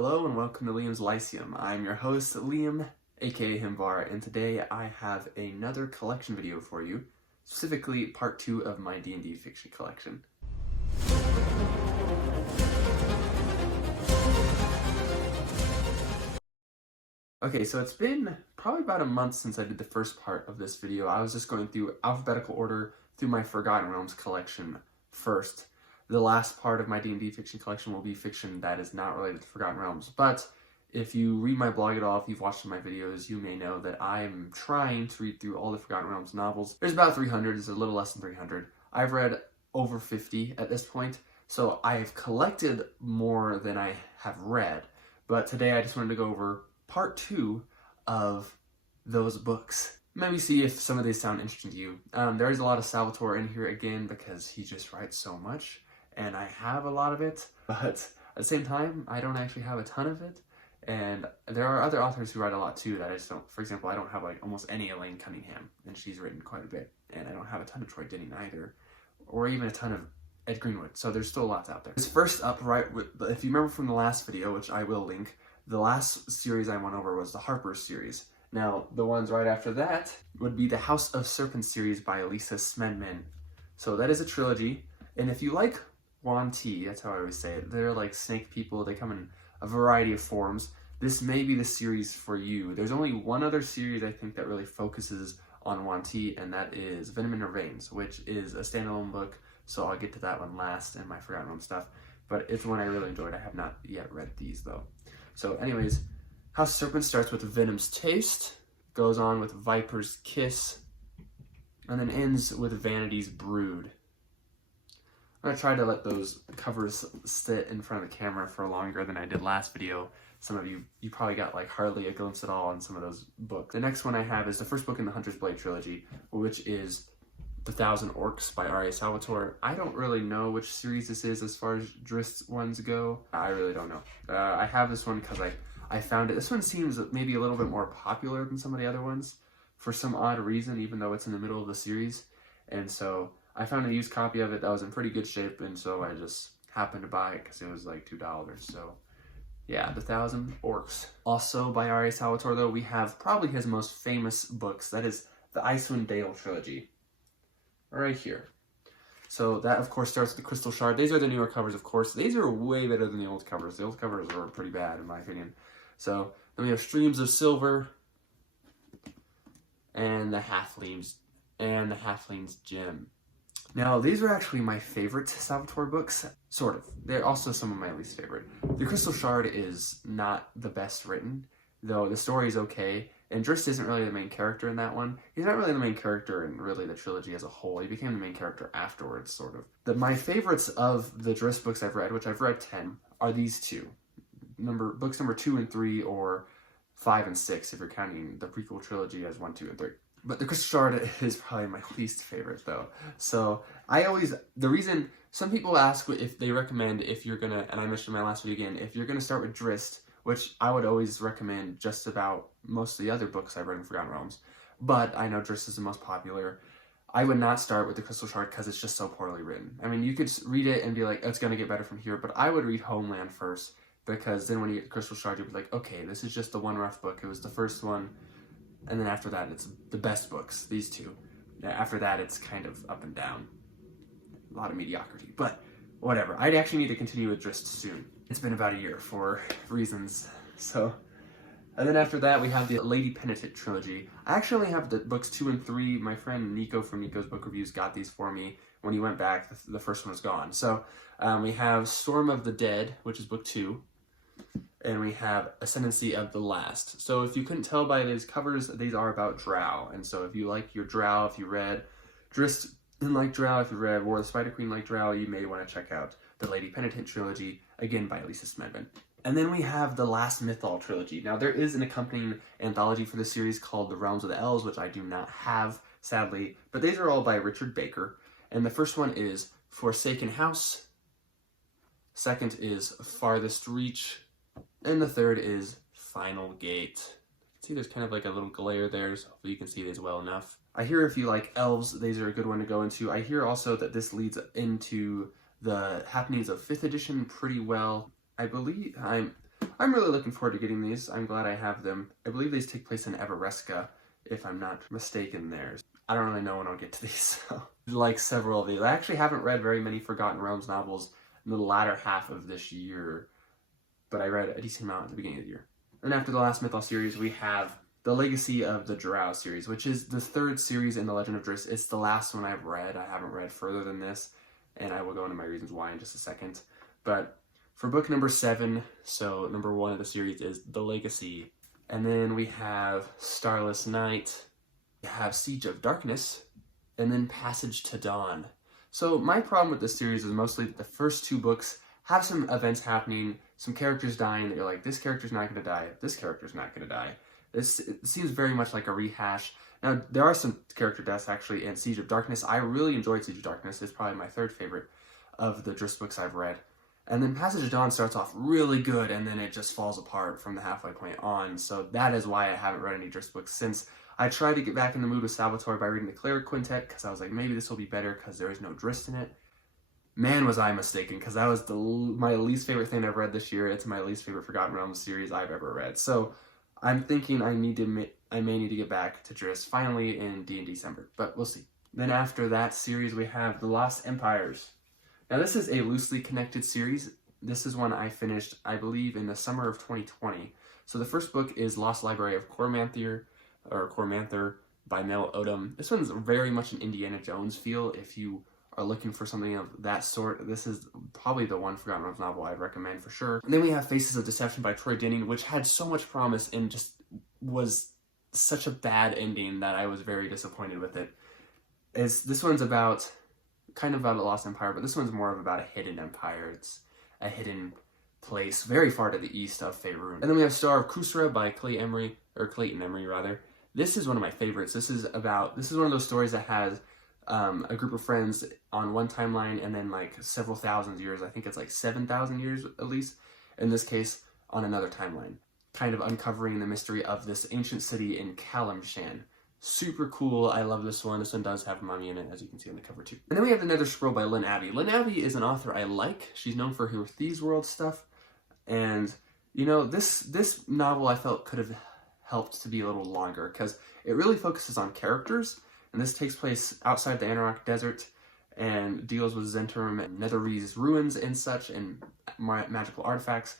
Hello and welcome to Liam's Lyceum. I'm your host, Liam, aka Himvar, and today I have another collection video for you, specifically part 2 of my D&D fiction collection. Okay, so it's been probably about a month since I did the first part of this video. I was just going through alphabetical order through my Forgotten Realms collection first. The last part of my D&D fiction collection will be fiction that is not related to Forgotten Realms, but if you read my blog at all, if you've watched my videos, you may know that I'm trying to read through all the Forgotten Realms novels. There's about 300, it's a little less than 300. I've read over 50 at this point, so I've collected more than I have read, but today I just wanted to go over part 2 of those books. Maybe see if some of these sound interesting to you. There is a lot of Salvatore in here again because he just writes so much, and I have a lot of it, but at the same time, I don't actually have a ton of it. And there are other authors who write a lot too that I just don't. For example, I don't have like almost any Elaine Cunningham, and she's written quite a bit. And I don't have a ton of Troy Denning either, or even a ton of Ed Greenwood. So there's still lots out there. This first up, right, if you remember from the last video, which I will link, the last series I went over was the Harper series. Now, the ones right after that would be the House of Serpents series by Elisa Smedman. So that is a trilogy, and if you like Yuan-ti, that's how I always say it, they're like snake people, they come in a variety of forms. This may be the series for you. There's only one other series I think that really focuses on Yuan-ti, and that is Venom in Her Veins, which is a standalone book, so I'll get to that one last in my Forgotten Realms stuff. But it's one I really enjoyed. I have not yet read these though. So anyways, House of Serpents starts with Venom's Taste, goes on with Viper's Kiss, and then ends with Vanity's Brood. I'm gonna try to let those covers sit in front of the camera for longer than I did last video. Some of you probably got like hardly a glimpse at all in some of those books. The next one I have is the first book in the Hunter's Blade trilogy, which is The Thousand Orcs by R.A. Salvatore. I don't really know which series this is as far as Drizzt ones go. I really don't know. I have this one because I found it. This one seems maybe a little bit more popular than some of the other ones for some odd reason, even though it's in the middle of the series. And so I found a used copy of it that was in pretty good shape, and so I just happened to buy it because it was like $2. So yeah, The Thousand Orcs. Also by R.A. Salvatore, though, we have probably his most famous books. That is the Icelandale Trilogy. Right here. So that, of course, starts with the Crystal Shard. These are the newer covers, of course. These are way better than the old covers. The old covers were pretty bad, in my opinion. So then we have Streams of Silver and the Halfling's Gem. Now, these are actually my favorite Salvatore books, sort of. They're also some of my least favorite. The Crystal Shard is not the best written, though the story is okay. And Drizzt isn't really the main character in that one. He's not really the main character in really the trilogy as a whole. He became the main character afterwards, sort of. My favorites of the Drizzt books I've read, which I've read 10, are these two. Books number 2 and 3, or 5 and 6, if you're counting the prequel trilogy as 1, 2, and 3. But the Crystal Shard is probably my least favorite, though. So the reason, some people ask if they recommend, if you're gonna, and I mentioned in my last video again, if you're gonna start with Drizzt, which I would always recommend just about most of the other books I've read in Forgotten Realms, but I know Drizzt is the most popular. I would not start with the Crystal Shard because it's just so poorly written. I mean, you could read it and be like, oh, it's gonna get better from here, but I would read Homeland first, because then when you get the Crystal Shard, you'll be like, okay, this is just the one rough book. It was the first one, and then after that, it's the best books, these two. After that, it's kind of up and down. A lot of mediocrity, but whatever. I'd actually need to continue with Drizzt soon. It's been about a year for reasons, so. And then after that, we have the Lady Penitent trilogy. I actually have the books 2 and 3. My friend Nico from Nico's Book Reviews got these for me when he went back. The first one was gone. So we have Storm of the Dead, which is book 2. And we have Ascendancy of the Last. So if you couldn't tell by these covers, these are about Drow. And so if you like your Drow, if you read Drizzt and like Drow, if you read War of the Spider Queen like Drow, you may want to check out the Lady Penitent trilogy, again by Elisa Smedman. And then we have the Last Mythal trilogy. Now there is an accompanying anthology for this series called The Realms of the Elves, which I do not have, sadly, but these are all by Richard Baker. And the first one is Forsaken House, second is Farthest Reach, and the third is Final Gate. See, there's kind of like a little glare there, so hopefully you can see these well enough. I hear if you like Elves, these are a good one to go into. I hear also that this leads into the happenings of 5th edition pretty well. I believe I'm really looking forward to getting these. I'm glad I have them. I believe these take place in Everesca, if I'm not mistaken there. I don't really know when I'll get to these, so. Like several of these. I actually haven't read very many Forgotten Realms novels in the latter half of this year, but I read a decent amount at the beginning of the year. And after the last Mythos series, we have the Legacy of the Jurau series, which is the third series in the Legend of Driss. It's the last one I've read. I haven't read further than this, and I will go into my reasons why in just a second. But for book number 7, so number 1 of the series is The Legacy. And then we have Starless Night, we have Siege of Darkness, and then Passage to Dawn. So my problem with this series is mostly that the first 2 books have some events happening, some characters dying that you're like, this character's not going to die, this character's not going to die. It seems very much like a rehash. Now, there are some character deaths actually in Siege of Darkness. I really enjoyed Siege of Darkness. It's probably my 3rd favorite of the Driss books I've read. And then Passage of Dawn starts off really good, and then it just falls apart from the halfway point on. So that is why I haven't read any Driss books since. I tried to get back in the mood with Salvatore by reading the Cleric Quintet, because I was like, maybe this will be better because there is no Driss in it. Man, was I mistaken, because that was my least favorite thing I've read this year. It's my least favorite Forgotten Realms series I've ever read. So I'm thinking I may need to get back to Driss finally in December, but we'll see. Then after that series, we have The Lost Empires. Now, this is a loosely connected series. This is one I finished, I believe, in the summer of 2020. So the first book is Lost Library of Cormanther by Mel Odom. This one's very much an Indiana Jones feel. If you are looking for something of that sort, this is probably the one Forgotten Realms novel I'd recommend for sure. And then we have Faces of Deception by Troy Denning, which had so much promise and just was such a bad ending that I was very disappointed with it. This one's kind of about a lost empire, but this one's more of about a hidden empire. It's a hidden place very far to the east of Faerun. And then we have Star of Kusura by Clayton Emery rather. This is one of my favorites. This is one of those stories that has a group of friends on one timeline and then like several thousand years. I think it's like 7,000 years at least, in this case, on another timeline. Kind of uncovering the mystery of this ancient city in Kalimshan. Super cool. I love this one. This one does have a mummy in it, as you can see on the cover too. And then we have The Nether Scroll by Lynn Abbey. Lynn Abbey is an author I like. She's known for her Thieves World stuff. And, you know, this novel I felt could have helped to be a little longer because it really focuses on characters. And this takes place outside the Anarok Desert and deals with Zentrum and Netherree's ruins and such and magical artifacts.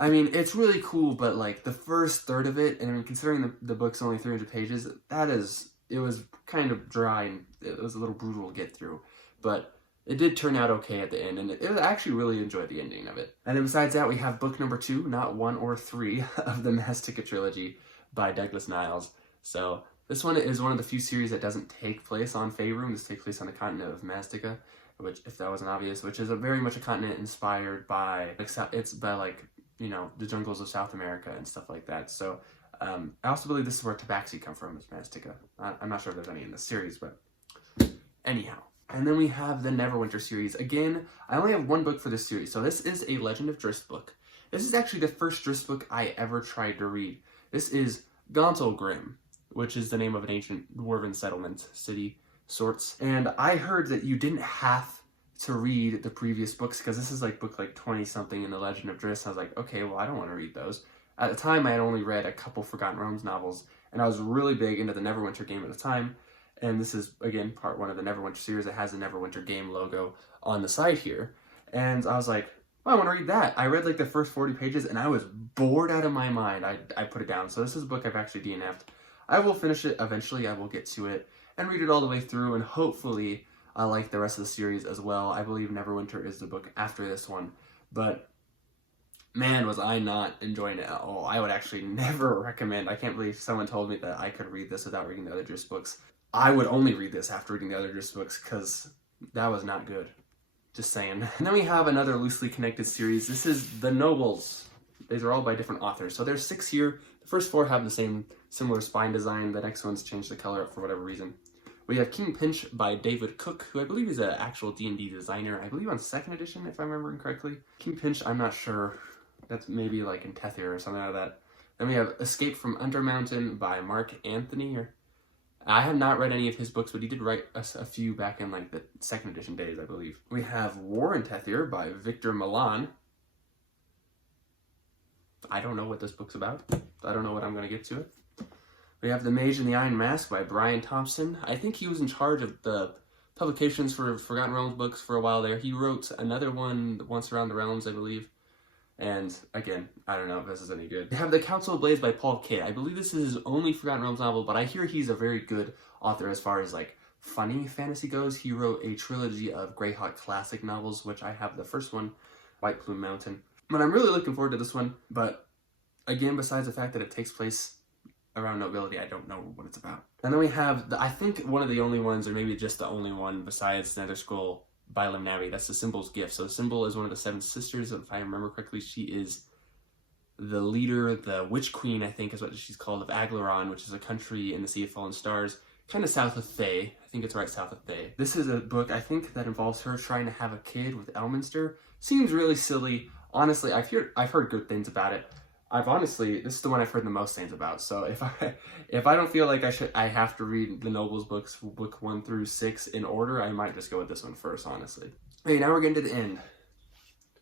I mean, it's really cool, but like the first third of it, and considering the book's only 300 pages, it was kind of dry and it was a little brutal to get through. But it did turn out okay at the end, and I actually really enjoyed the ending of it. And then besides that, we have book number 2, not 1 or 3, of the Mastica Trilogy by Douglas Niles. So this one is one of the few series that doesn't take place on Faerun. This takes place on the continent of Mastica, which, if that wasn't obvious, which is very much a continent inspired by, you know, the jungles of South America and stuff like that. So I also believe this is where Tabaxi come from, is Mastica. I'm not sure if there's any in this series, but anyhow. And then we have the Neverwinter series. Again, I only have 1 book for this series, so this is a Legend of Driss book. This is actually the first Driss book I ever tried to read. This is Gauntlgrim, which is the name of an ancient dwarven settlement, city, sorts. And I heard that you didn't have to read the previous books, because this is like book like 20-something in the Legend of Driss. I was like, okay, well, I don't want to read those. At the time, I had only read a couple Forgotten Realms novels, and I was really big into the Neverwinter game at the time. And this is, again, part 1 of the Neverwinter series. It has the Neverwinter game logo on the side here. And I was like, well, I want to read that. I read like the first 40 pages, and I was bored out of my mind. I put it down. So this is a book I've actually DNF'd. I will finish it eventually. I will get to it and read it all the way through, and hopefully I like the rest of the series as well. I believe Neverwinter is the book after this one, but man, was I not enjoying it at all. I would actually never recommend. I can't believe someone told me that I could read this without reading the other Driss books. I would only read this after reading the other Driss books, because that was not good. Just saying. And then we have another loosely connected series. This is The Nobles. These are all by different authors. So there's 6 here. The first 4 have the similar spine design. The next one's changed the color up for whatever reason. We have King Pinch by David Cook, who I believe is an actual D&D designer. I believe on 2nd edition, if I'm remembering correctly. King Pinch, I'm not sure. That's maybe like in Tethir or something like that. Then we have Escape from Undermountain by Mark Anthony. I have not read any of his books, but he did write a few back in like the 2nd edition days, I believe. We have War in Tethir by Victor Milan. I don't know what this book's about. I don't know what I'm going to get to it. We have The Mage and the Iron Mask by Brian Thompson. I think he was in charge of the publications for Forgotten Realms books for a while there. He wrote another one, Once Around the Realms, I believe. And again, I don't know if this is any good. We have The Council Ablaze by Paul Kidd. I believe this is his only Forgotten Realms novel, but I hear he's a very good author as far as like funny fantasy goes. He wrote a trilogy of Greyhawk classic novels, which I have the first one, White Plume Mountain. But I'm really looking forward to this one. But again, besides the fact that it takes place around nobility, I don't know what it's about. And then we have, I think one of the only ones, or maybe just the only one besides Nether Scroll by Limnavi, that's the Symbol's Gift. So the Symbol is one of the Seven Sisters, if I remember correctly. She is the leader, the Witch Queen, I think is what she's called, of Aglaron, which is a country in the Sea of Fallen Stars, kind of south of Thay. I think it's right south of Thay. This is a book, I think, that involves her trying to have a kid with Elminster. Seems really silly. Honestly, I've heard good things about it. This is the one I've heard the most things about. So if I don't feel like I have to read the Nobles books, book 1 through 6 in order, I might just go with this one first, honestly. Okay, now we're getting to the end.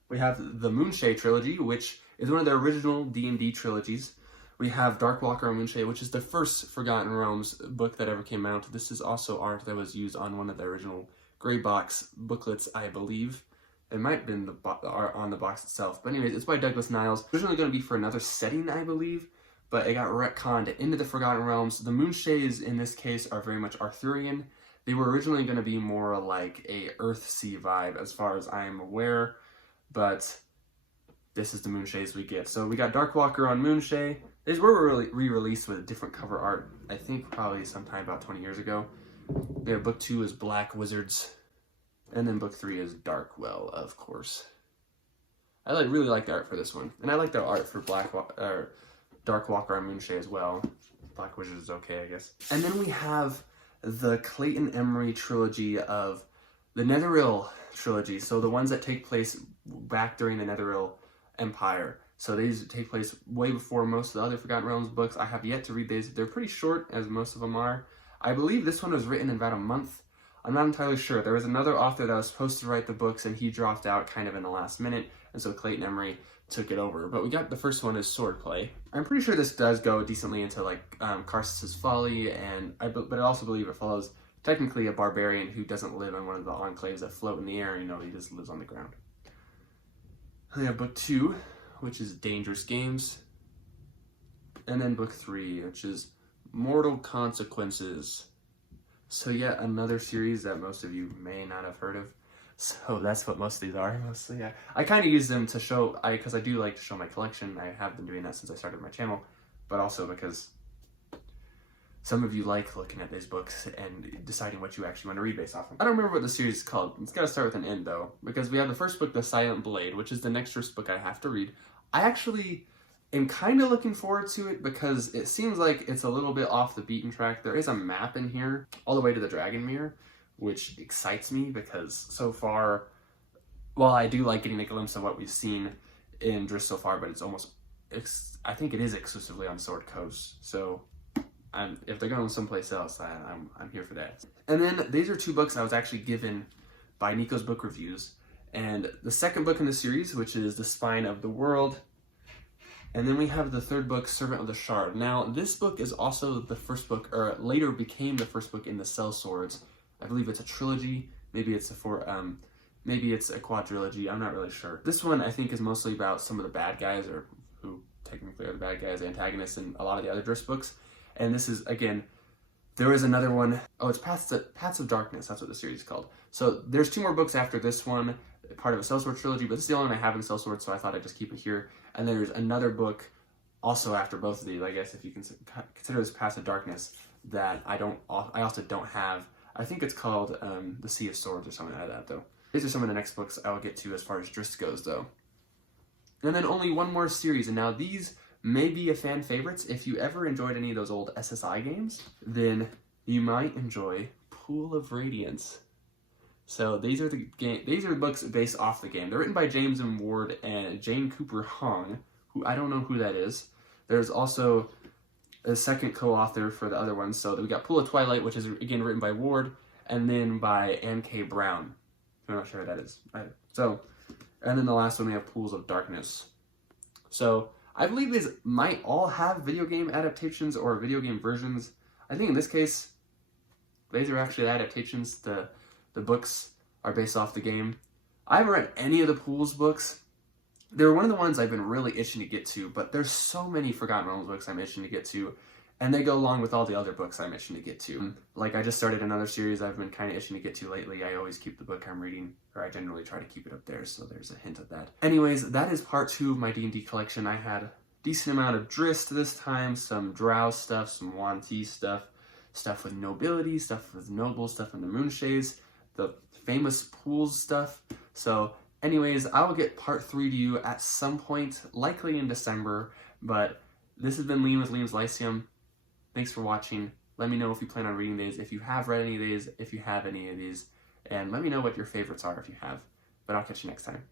We have the Moonshae Trilogy, which is one of the original D&D trilogies. We have Darkwalker and Moonshae, which is the first Forgotten Realms book that ever came out. This is also art that was used on one of the original Grey Box booklets, I believe. It might have been the art on the box itself. But anyways, it's by Douglas Niles. Originally going to be for another setting, I believe, but it got retconned into the Forgotten Realms. The Moonshaes, in this case, are very much Arthurian. They were originally going to be more like a Earthsea vibe, as far as I am aware, but this is the Moonshaes we get. So we got Darkwalker on Moonshae. These were re-released with different cover art, I think probably sometime about 20 years ago. Yeah, book 2 is Black Wizards. And then book 3 is Darkwell, of course. I really like the art for this one. And I like the art for Darkwalker and Moonshae as well. Black Wizards is okay, I guess. And then we have the Clayton Emery trilogy of the Netheril trilogy. So the ones that take place back during the Netheril Empire. So these take place way before most of the other Forgotten Realms books. I have yet to read these. They're pretty short, as most of them are. I believe this one was written in about a month. I'm not entirely sure. There was another author that was supposed to write the books, and he dropped out kind of in the last minute, and so Clayton Emery took it over. But we got the first one is Swordplay. I'm pretty sure this does go decently into like Karsus's Folly, but I also believe it follows technically a barbarian who doesn't live in one of the enclaves that float in the air. You know, he just lives on the ground. We have book 2, which is Dangerous Games, and then book 3, which is Mortal Consequences. So yet another series that most of you may not have heard of. So that's what most of these are, mostly. Yeah. I kind of use them to show, because I do like to show my collection. I have been doing that since I started my channel, but also because some of you like looking at these books and deciding what you actually want to read based off of. I don't remember what the series is called. It's got to start with an N though, because we have the first book, The Silent Blade, which is the next first book I have to read. I actually am kind of looking forward to it because it seems like it's a little bit off the beaten track. There is a map in here all the way to the Dragon Mirror, which excites me because so far, well, I do like getting a glimpse of what we've seen in Driss so far, but it's almost, I think it is exclusively on Sword Coast. So if they're going someplace else, I'm here for that. And then these are 2 books I was actually given by Nico's Book Reviews. And the second book in the series, which is The Spine of the World. And then we have the third book, Servant of the Shard. Now, this book is also the first book, or later became the first book in the Sellswords. I believe it's a trilogy. Maybe it's maybe it's a quadrilogy. I'm not really sure. This one, I think, is mostly about some of the bad guys, or who technically are the bad guys, antagonists in a lot of the other Driss books. And this is, again, there is another one. Oh, it's Paths of Darkness. That's what the series is called. So there's 2 more books after this one, part of a Sellsword trilogy, but this is the only one I have in Sellsword, so I thought I'd just keep it here. And then there's another book also after both of these, I guess, if you can consider this Paths of Darkness, that I also don't have. I think it's called The Sea of Swords or something like that, though. These are some of the next books I'll get to as far as Driss goes, though. And then only one more series, and now these may be a fan favorites. If you ever enjoyed any of those old SSI games, then you might enjoy Pool of Radiance. So these are the books based off the game. They're written by James M. Ward and Jane Cooper Hong, who I don't know who that is. There's also a second co-author for the other ones. So we got Pool of Twilight, which is again written by Ward, and then by Ann K. Brown. I'm not sure who that is. And then the last one we have Pools of Darkness. So I believe these might all have video game adaptations or video game versions. I think in this case, these are actually adaptations. The books are based off the game. I haven't read any of the Pools books. They're one of the ones I've been really itching to get to, but there's so many Forgotten Realms books I'm itching to get to, and they go along with all the other books I'm itching to get to. Like, I just started another series I've been kind of itching to get to lately. I always keep the book I'm reading, or I generally try to keep it up there, so there's a hint of that. Anyways, that is part 2 of my D&D collection. I had a decent amount of Drist this time, some Drow stuff, some Yuan-ti stuff, stuff with nobility, stuff with nobles, stuff in the Moonshades, the famous Pools stuff. So anyways, I will get part 3 to you at some point, likely in December, but this has been Liam with Liam's Lyceum. Thanks for watching. Let me know if you plan on reading these, if you have read any of these, if you have any of these, and let me know what your favorites are if you have. But I'll catch you next time.